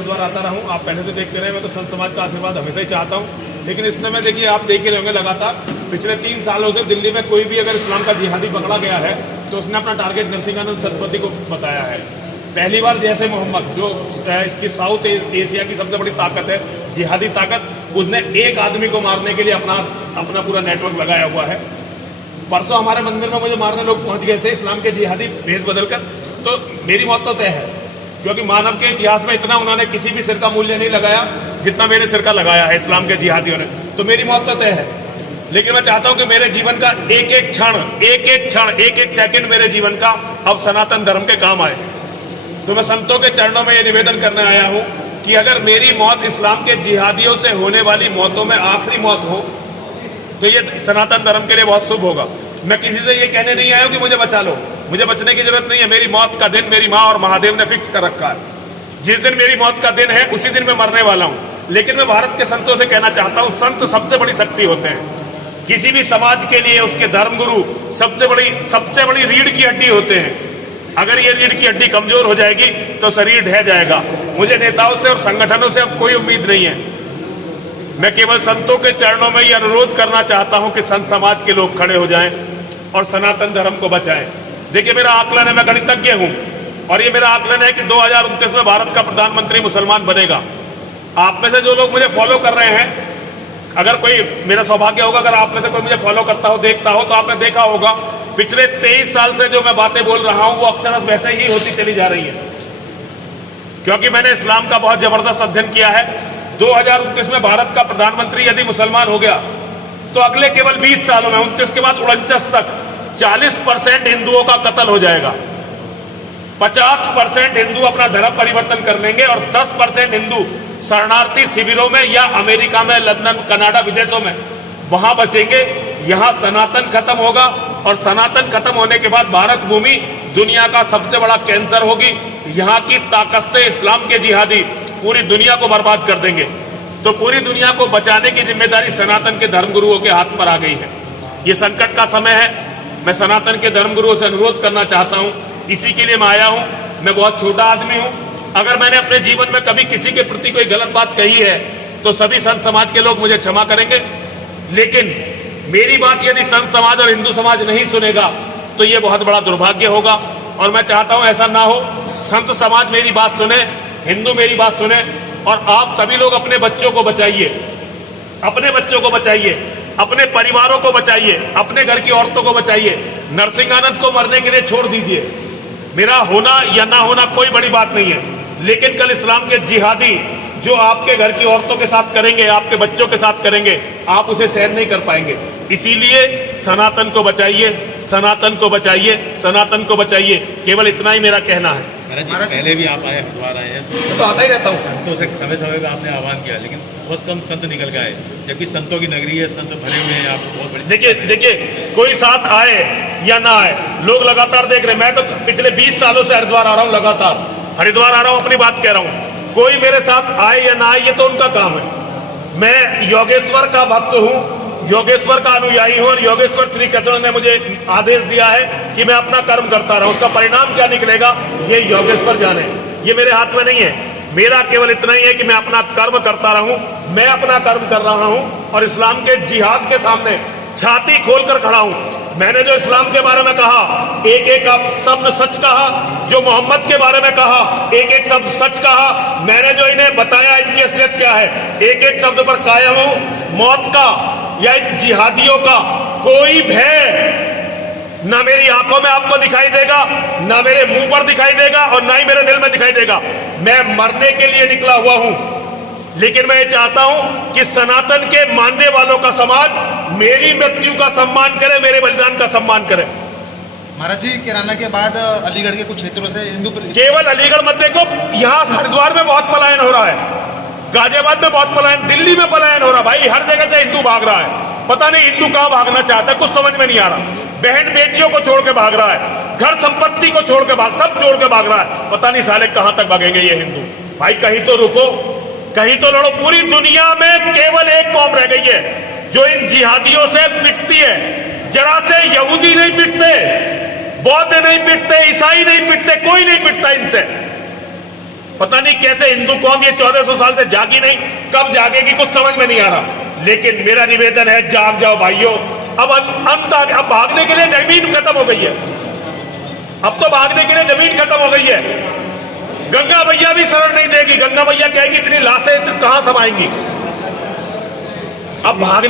हरिद्वार आता रहा हूँ, आप पहले तो देखते रहे, मैं तो संत समाज का आशीर्वाद हमेशा ही चाहता हूँ। लेकिन इस समय देखिए, आप देख ही रहेंगे लगातार पिछले 3 सालों से दिल्ली में कोई भी अगर इस्लाम का जिहादी पकड़ा गया है तो उसने अपना टारगेट नरसिंहानंद सरस्वती को बताया है। पहली बार जैसे मोहम्मद, जो इसकी साउथ एशिया की सबसे बड़ी ताकत है, जिहादी ताकत, उसने एक आदमी को मारने के लिए अपना पूरा नेटवर्क लगाया हुआ है। परसों हमारे मंदिर में मुझे मारने लोग पहुंच गए थे इस्लाम के जिहादी भेष बदलकर, तो मेरी मौत तो तय है, क्योंकि मानव के इतिहास में इतना उन्होंने किसी भी सिर का मूल्य नहीं लगाया जितना मेरे सिर का लगाया है इस्लाम के जिहादियों ने। तो मेरी मौत तो तय है, लेकिन मैं चाहता हूं कि मेरे जीवन का एक एक क्षण, एक एक सेकंड मेरे जीवन का अब सनातन धर्म के काम आए। तो मैं संतों के चरणों में ये निवेदन करने आया हूं कि अगर मेरी मौत इस्लाम के जिहादियों से होने वाली मौतों में आखिरी मौत हो तो ये सनातन धर्म के लिए बहुत शुभ होगा। मैं किसी से ये कहने नहीं आया हूं कि मुझे बचा लो, मुझे बचने की जरूरत नहीं है। मेरी मौत का दिन मेरी माँ और महादेव ने फिक्स कर रखा है। जिस दिन मेरी मौत का दिन है उसी दिन मैं मरने वाला हूं। लेकिन मैं भारत के संतों से कहना चाहता हूं, संत सबसे बड़ी शक्ति होते हैं। किसी भी समाज के लिए उसके धर्मगुरु सबसे बड़ी रीढ़ की हड्डी होते हैं। अगर ये रीढ़ की हड्डी कमजोर हो जाएगी तो शरीर ढह जाएगा। मुझे नेताओं से और संगठनों से अब कोई उम्मीद नहीं है। मैं केवल संतों के चरणों में यह अनुरोध करना चाहता हूं कि संत समाज के लोग खड़े हो जाएं और सनातन धर्म को बचाएं। देखिए, मेरा आकलन है, मैं गणितज्ञ हूं, और ये मेरा आकलन है कि 2029 में भारत का प्रधानमंत्री मुसलमान बनेगा। आप में से जो लोग मुझे फॉलो कर रहे हैं, अगर कोई, मेरा सौभाग्य होगा अगर आप में से कोई मुझे फॉलो करता हो, देखता हो, तो आपने देखा होगा पिछले 23 साल से जो मैं बातें बोल रहा हूं वो अक्सर वैसे ही होती चली जा रही है, क्योंकि मैंने इस्लाम का बहुत जबरदस्त अध्ययन किया है। 2029 में भारत का प्रधानमंत्री यदि मुसलमान हो गया तो अगले केवल 20 सालों में, 29 के बाद 49 तक 40% हिंदुओं का कत्ल हो जाएगा। 50% हिंदू अपना धर्म परिवर्तन कर लेंगे और 10% हिंदू शरणार्थी शिविरों में या अमेरिका में, लंदन, कनाडा, विदेशों में वहां बचेंगे। यहां सनातन खत्म होगा, और सनातन खत्म होने के बाद भारत भूमि दुनिया का सबसे बड़ा कैंसर होगी। यहां की ताकत से इस्लाम के जिहादी पूरी दुनिया को बर्बाद कर देंगे। तो पूरी दुनिया को बचाने की जिम्मेदारी सनातन के धर्मगुरुओं के हाथ पर आ गई है। ये संकट का समय है। मैं सनातन के धर्मगुरुओं से अनुरोध करना चाहता हूं, इसी के लिए मैं आया हूं। मैं बहुत छोटा आदमी हूं। अगर मैंने अपने जीवन में कभी किसी के प्रति कोई गलत बात कही है तो सभी संत समाज के लोग मुझे क्षमा करेंगे। लेकिन मेरी बात यदि संत समाज और हिंदू समाज नहीं सुनेगा तो ये बहुत बड़ा दुर्भाग्य होगा, और मैं चाहता हूं ऐसा ना हो। संत समाज मेरी बात सुने, हिंदू मेरी बात सुने, और आप सभी लोग अपने बच्चों को बचाइए, अपने बच्चों को बचाइए, अपने परिवारों को बचाइए, अपने घर की औरतों को बचाइए। नरसिंहानंद को मरने के लिए छोड़ दीजिए। मेरा होना या ना होना कोई बड़ी बात नहीं है, लेकिन कल इस्लाम के जिहादी जो आपके घर की औरतों के साथ करेंगे, आपके बच्चों के साथ करेंगे, आप उसे सहन नहीं कर पाएंगे। इसीलिए सनातन को बचाइए, सनातन को बचाइए, सनातन को बचाइए। केवल इतना ही मेरा कहना है। महाराज, पहले भी आप आए, हरिद्वार आए हैं, तो आता ही रहता हूँ। संतों से समय समय पर आपने आह्वान किया, लेकिन बहुत कम संत निकल के आए, जबकि संतों की नगरी है, संत भरे हुए हैं। आप बहुत बड़ी देखिए कोई साथ आए या ना आए, लोग लगातार देख रहे हैं। मैं तो पिछले 20 सालों से हरिद्वार आ रहा हूँ, लगातार हरिद्वार आ रहा हूँ, अपनी बात कह रहा हूँ। कोई मेरे साथ आए या ना आए ये तो उनका काम है। मैं योगेश्वर का भक्त हूँ, योगेश्वर का अनुयायी हूं, और योगेश्वर श्री कृष्ण ने मुझे आदेश दिया है कि मैं अपना कर्म करता रहूं। उसका परिणाम क्या निकलेगा ये योगेश्वर जाने, ये मेरे हाथ में नहीं है। मेरा केवल इतना ही है कि मैं अपना कर्म करता रहूं। मैं अपना कर्म कर रहा हूं और इस्लाम के जिहाद के सामने छाती खोलकर खड़ा हूं। मैंने जो इस्लाम के बारे में कहा, एक एक शब्द सच कहा। जो मोहम्मद के बारे में कहा, एक एक शब्द सच कहा। मैंने जो इन्हें बताया इनकी असलियत क्या है, एक एक शब्द पर कायम हूं। मौत का या इन जिहादियों का कोई भय ना मेरी आंखों में आपको दिखाई देगा, ना मेरे मुंह पर दिखाई देगा, और ना ही मेरे दिल में दिखाई देगा। मैं मरने के लिए निकला हुआ हूं, लेकिन मैं ये चाहता हूं कि सनातन के मानने वालों का समाज मेरी मृत्यु का सम्मान करे, मेरे बलिदान का सम्मान करे। महाराज जी, किराना के बाद अलीगढ़ के कुछ क्षेत्रों से हिंदू, केवल अलीगढ़ मत देखो, यहाँ हरिद्वार में बहुत पलायन हो रहा है, गाजियाबाद में बहुत पलायन, दिल्ली में पलायन हो रहा है। भाई हर जगह से हिंदू भाग रहा है। पता नहीं हिंदू कहां भागना चाहता है, कुछ समझ में नहीं आ रहा। बहन बेटियों को छोड़ के भाग रहा है, घर संपत्ति को छोड़ के सब छोड़ के भाग रहा है। पता नहीं साले कहां तक भागेंगे ये हिंदू। भाई कहीं तो रुको, कहीं तो लड़ो। पूरी दुनिया में केवल एक कौम रह गई है जो इन जिहादियों से पिटती है। जरा से यहूदी नहीं पिटते, बौद्ध नहीं पिटते, ईसाई नहीं पिटते, कोई नहीं पिटता इनसे। पता नहीं कैसे हिंदू कौम ये 1400 साल से जागी नहीं, कब जागेगी कुछ समझ में नहीं आ रहा। लेकिन मेरा निवेदन है, जाग जाओ भाइयों। अब अंत आ गया। अब भागने के लिए जमीन खत्म हो गई है, अब तो भागने के लिए जमीन खत्म हो गई है। गंगा मैया भी शरण नहीं देगी, गंगा मैया कहेगी इतनी लाशें कहां समाएंगी। अब भागने